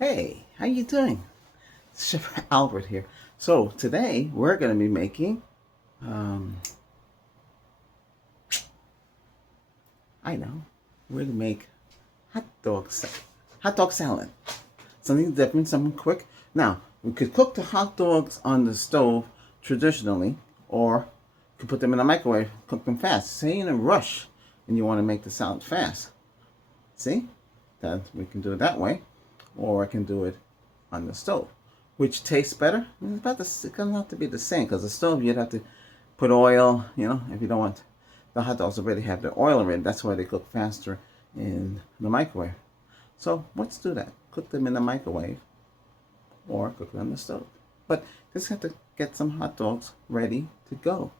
Hey, how you doing? Chef Albert here. So today we're going to be making, um, I know, we're going to make hot dog salad. Something different, something quick. Now we could cook the hot dogs on the stove traditionally, or you could put them in the microwave, cook them fast. Say you're in a rush and you want to make the salad fast. See, that we can do it that way, or I can do it on the stove. Which tastes better? It's about the, it doesn't have to be the same because the stove you'd have to put oil, if you don't want the hot dogs already have the oil in it. That's why they cook faster in the microwave. So let's do that. Cook them in the microwave or cook them on the stove. But just have to get some hot dogs ready to go.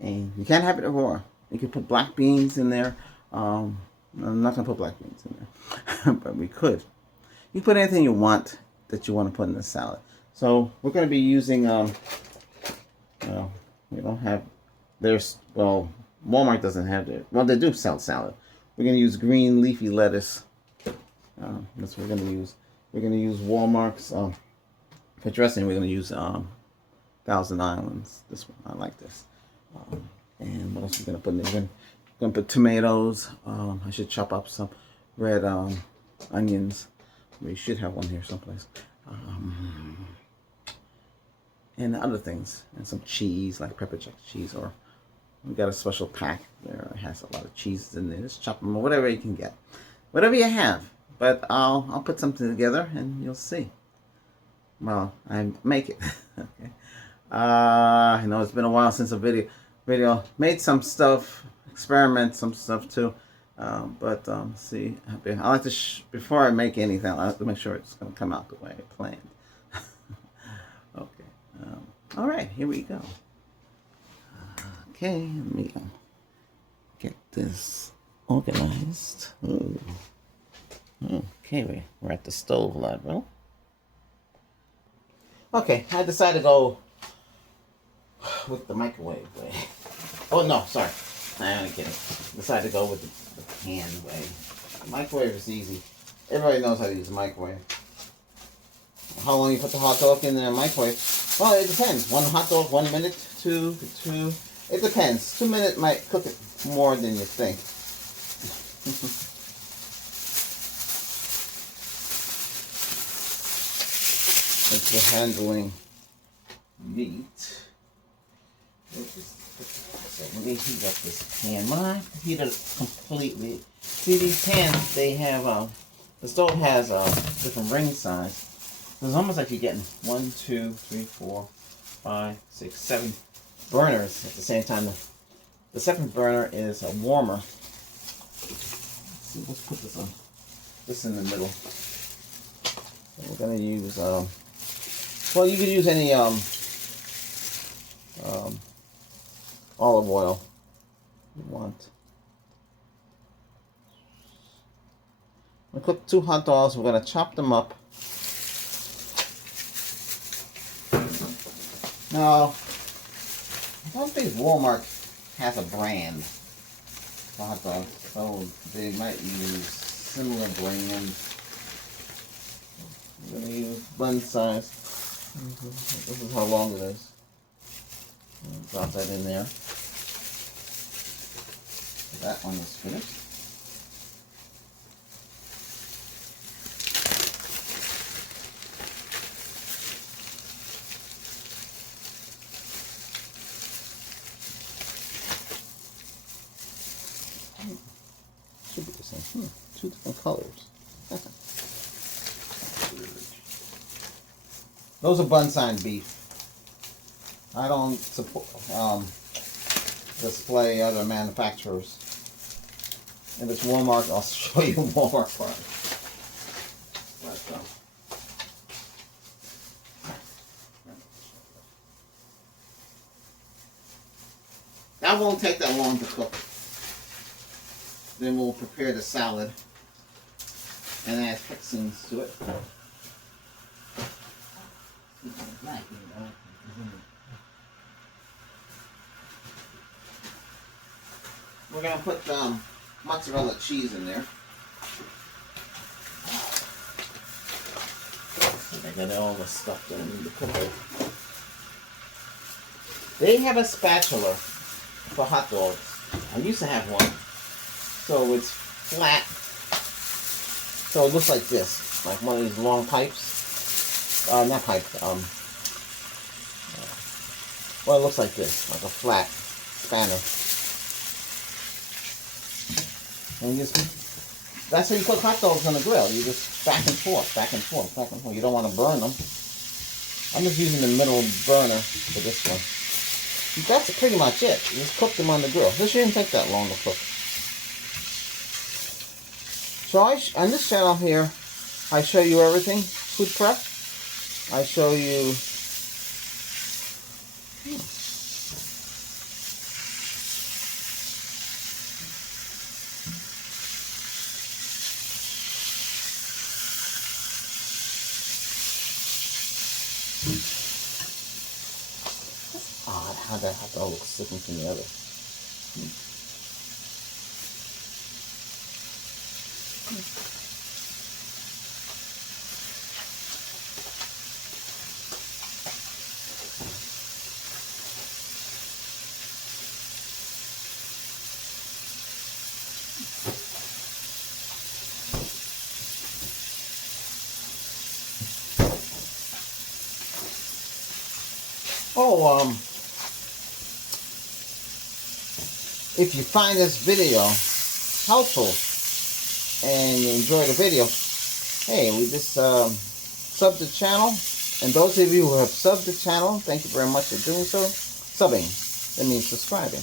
And you can't have it raw. You can put black beans in there. I'm not gonna put black beans in there, but we could. You put anything you want that you want to put in the salad. So we're going to be using, we don't have, Walmart doesn't have it. Well, they do sell salad. We're going to use green leafy lettuce. That's what we're going to use. We're going to use Walmart's, for dressing, we're going to use Thousand Islands. This one, I like this. And what else are we going to put in there? We're going to put tomatoes. I should chop up some red onions. We should have one here someplace. And other things. And some cheese, like pepper jack cheese. Or we got a special pack there. It has a lot of cheeses in there. Just chop them or whatever you can get. Whatever you have. But I'll put something together and you'll see. Well, I make it. Okay. I know it's been a while since a video. Made some stuff. Experiment some stuff too. See, I like to, before I make anything, I have to make sure it's going to come out the way I planned. Okay. All right, here we go. Okay, let me get this organized. Ooh. Okay, we're at the stove level. Okay, I decided to go with the microwave way. Oh, no, sorry. I'm only kidding. Decided to go with the pan way. The microwave is easy. Everybody knows how to use a microwave. How long you put the hot dog in the microwave? Well, it depends. One hot dog, 1 minute, two. It depends. 2 minutes might cook it more than you think. If you're handling meat. Let me heat up this pan. Mine heat it completely. See, these pans, they have, the stove has different ring size. So it's almost like you're getting 1, 2, 3, 4, 5, 6, 7 burners at the same time. The second burner is a warmer. Let's put this on. This in the middle. So we're going to use, well, you could use any olive oil you want. We'll cook 2 hot dogs. We're going to chop them up. Now, I don't think Walmart has a brand for hot dogs, so they might use similar brands. We're going to use bun size. This is how long it is. Drop that in there. That one is finished. Should be the same. 2 different colors. Those are bun-side beef. I don't support display other manufacturers. If it's Walmart, I'll show you Walmart product. That won't take that long to cook. Then we'll prepare the salad and add fixings to it. We're going to put mozzarella cheese in there. I got all the stuff that I need to cook with. They have a spatula for hot dogs. I used to have one. So it's flat. So it looks like this. Like one of these long pipes. Not pipe. Well, it looks like this. Like a flat spanner. And you just, that's how you cook hot dogs on the grill. You just back and forth, back and forth, back and forth. You don't want to burn them. I'm just using the middle burner for this one. That's pretty much it. You just cook them on the grill. This shouldn't take that long to cook. So on this channel here, I show you everything. Food prep. I show you... That's odd how that hot dog looks different from the other. Oh, if you find this video helpful and you enjoy the video, hey, we just sub the channel. And those of you who have subbed the channel, thank you very much for doing so. Subbing, that means subscribing.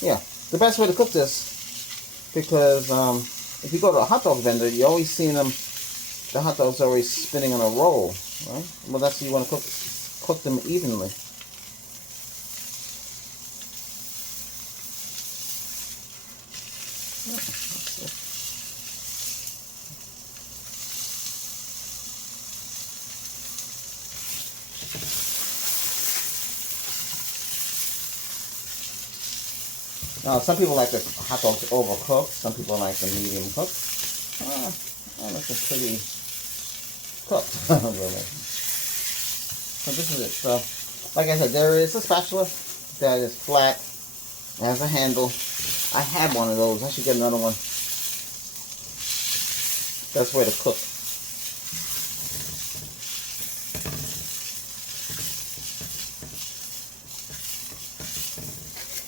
Yeah, the best way to cook this, because if you go to a hot dog vendor, you always see them, the hot dog's always spinning on a roll, right? Well, that's what you want to cook them evenly. Now, some people like the hot dogs overcooked. Some people like the medium cooked. I like them pretty cooked, really. So this is it. So, like I said, there is a spatula that is flat. It has a handle. I had one of those. I should get another one. That's where to cook.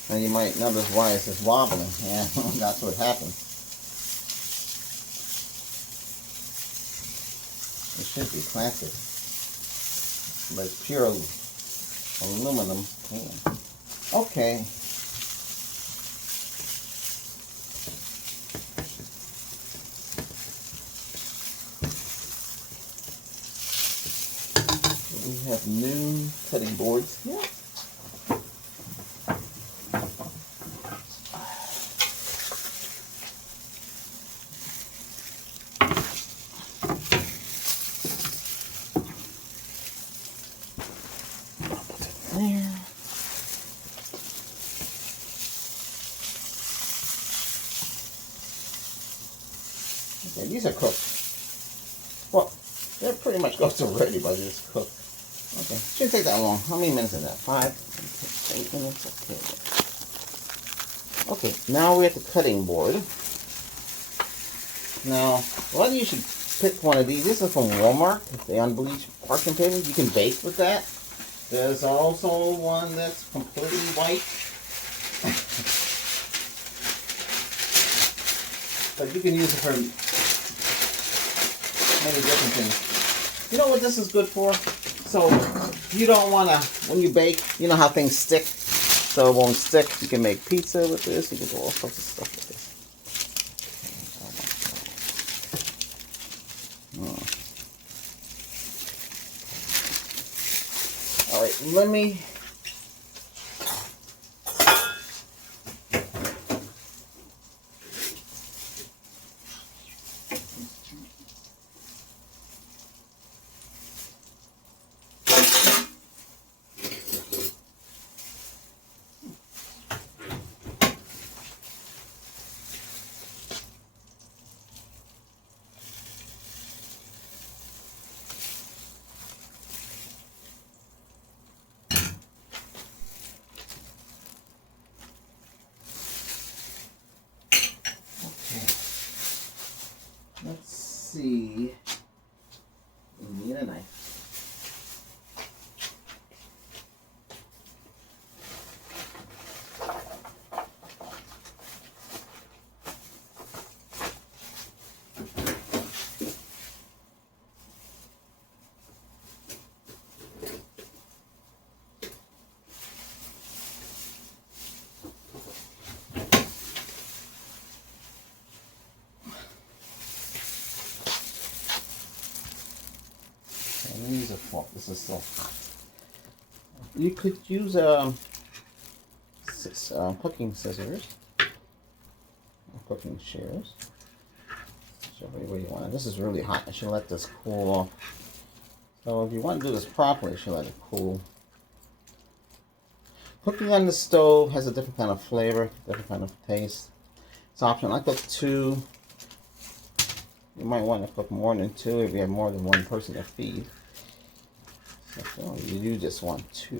And you might notice why it's just wobbling. Yeah, that's what happens. It should be plastic, but it's pure aluminum can. Okay. We have new cutting boards here. There. Okay, these are cooked. Well, they're pretty much cooked already, but they're just cooked. Okay, shouldn't take that long. How many minutes is that? 5, 8 minutes. Okay. Okay, now we're at the cutting board. Now, well, you should pick one of these. This is from Walmart. The unbleached parchment paper. You can bake with that. There's also one that's completely white. But you can use it for many different things. You know what this is good for? So you don't want to, when you bake, you know how things stick? So it won't stick. You can make pizza with this. You can do all sorts of stuff with this. All right, let me... see. We need a knife. Use a fork. This is still hot. You could use cooking scissors, or cooking shears. Whichever way you want it. This is really hot. I should let this cool off. So if you want to do this properly, you should let it cool. Cooking on the stove has a different kind of flavor, different kind of taste. It's optional. I cook 2. You might want to cook more than 2 if you have more than one person to feed. So you just want 2.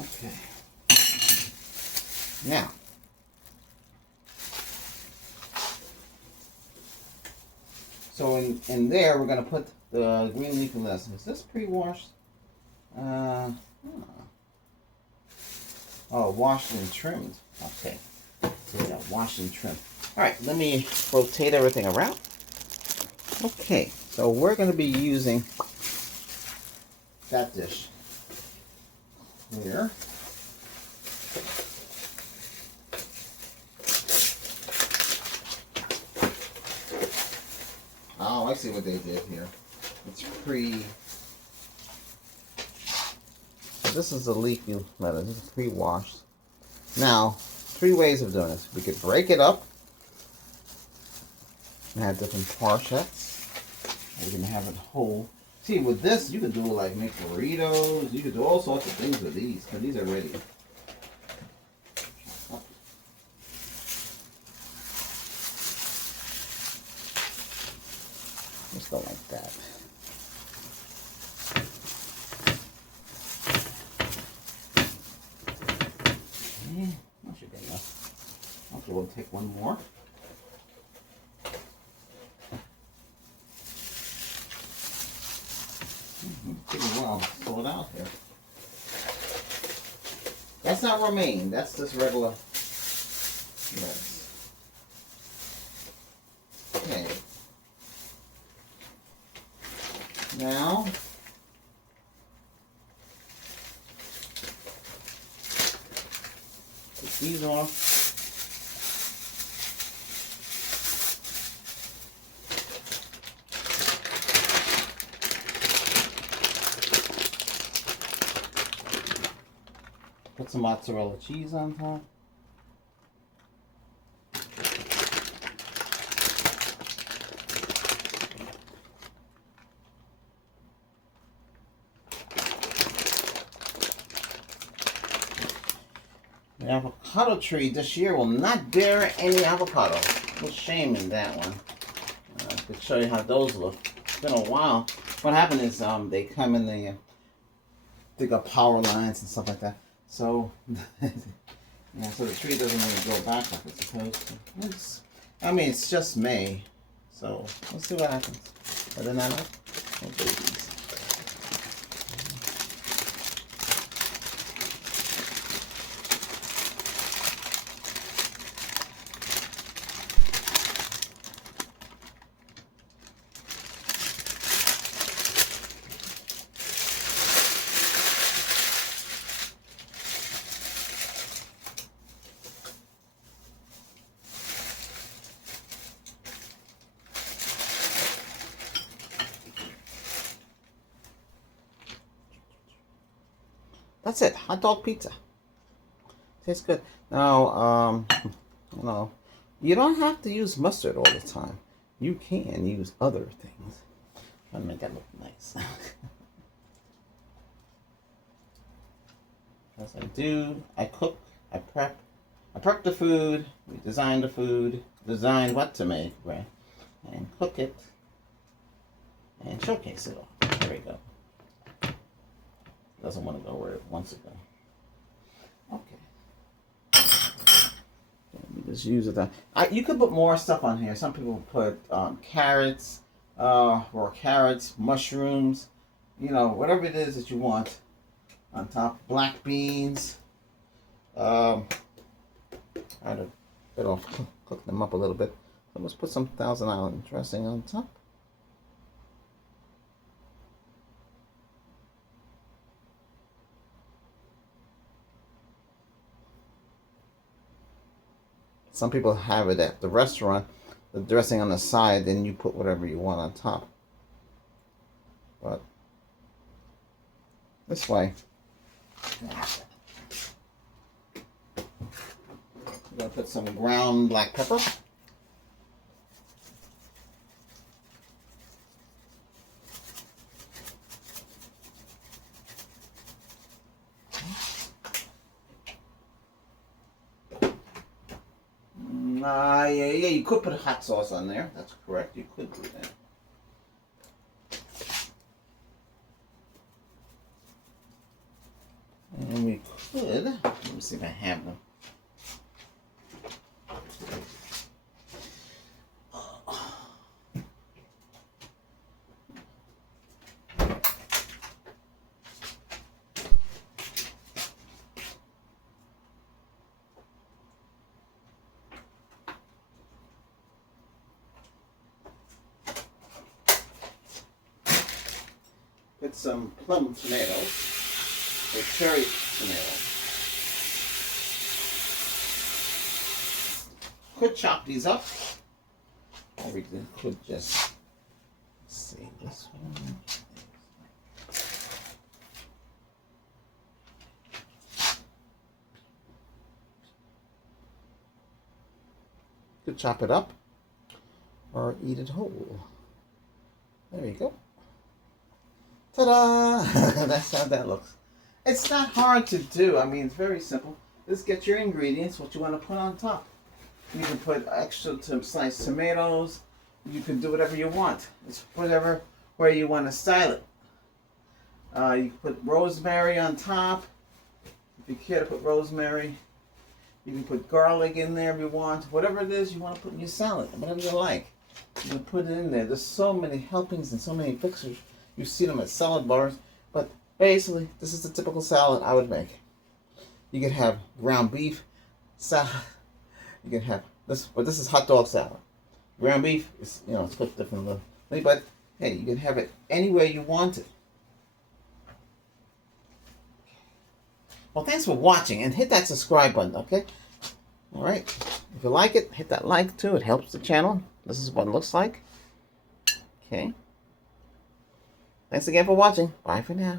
Okay. Now, so in there we're going to put the green leafy lettuce. Is this pre-washed? Oh, washed and trimmed. Okay. So yeah, washed and trimmed. All right, let me rotate everything around. Okay, so we're going to be using that dish here. Oh, I see what they did here. It's this is the leafy lettuce. This is pre-washed. Now, 3 ways of doing this. We could break it up and have different parchettes. Or we can have it whole. See, with this, you could do like make burritos. You could do all sorts of things with these, because these are ready. Just go like that. That should be enough. Okay, we'll take one more. Pretty well sold out here. That's not romaine. That's just regular lettuce. Okay. Now, take these off. Put some mozzarella cheese on top. The avocado tree this year will not bear any avocado. No shame in that one. I could show you how those look. It's been a while. What happened is they come in the they got power lines and stuff like that. So yeah, so the tree doesn't really go back like it's supposed to. I mean, it's just May, so let's see what happens. Other than that, no babies. That's it. Hot dog pizza. Tastes good. Now, you don't have to use mustard all the time. You can use other things. Try to make that look nice. As I do, I cook, I prep the food, we design the food, design what to make, right? And cook it and showcase it all. There we go. Doesn't want to go where it wants to go. Okay. Let me just use it. You could put more stuff on here. Some people put carrots, or carrots, mushrooms, you know, whatever it is that you want on top. Black beans. I'd better cook them up a little bit. So let's put some Thousand Island dressing on top. Some people have it at the restaurant, the dressing on the side, then you put whatever you want on top. But this way, I'm going to put some ground black pepper. Yeah, you could put hot sauce on there. That's correct. You could do that. And we could, let me see if I have them. Put some plum tomatoes. Or cherry tomato. Could chop these up, or we could just see this one. Could chop it up, or eat it whole. There you go. Ta-da! That's how that looks. It's not hard to do. I mean, it's very simple. Just get your ingredients, what you want to put on top. You can put extra sliced tomatoes. You can do whatever you want. It's whatever where you want to style it. You can put rosemary on top. If you care to put rosemary. You can put garlic in there if you want. Whatever it is you want to put in your salad. Whatever you like. You can put it in there. There's so many helpings and so many fixers. You see them at salad bars. But basically, this is the typical salad I would make. You can have ground beef salad. You can have this, but this is hot dog salad. Ground beef is, you know, it's cooked differently, but hey, you can have it any way you want it. Well, thanks for watching, and hit that subscribe button, okay? All right. If you like it, hit that like too. It helps the channel. This is what it looks like. Okay. Thanks again for watching. Bye for now.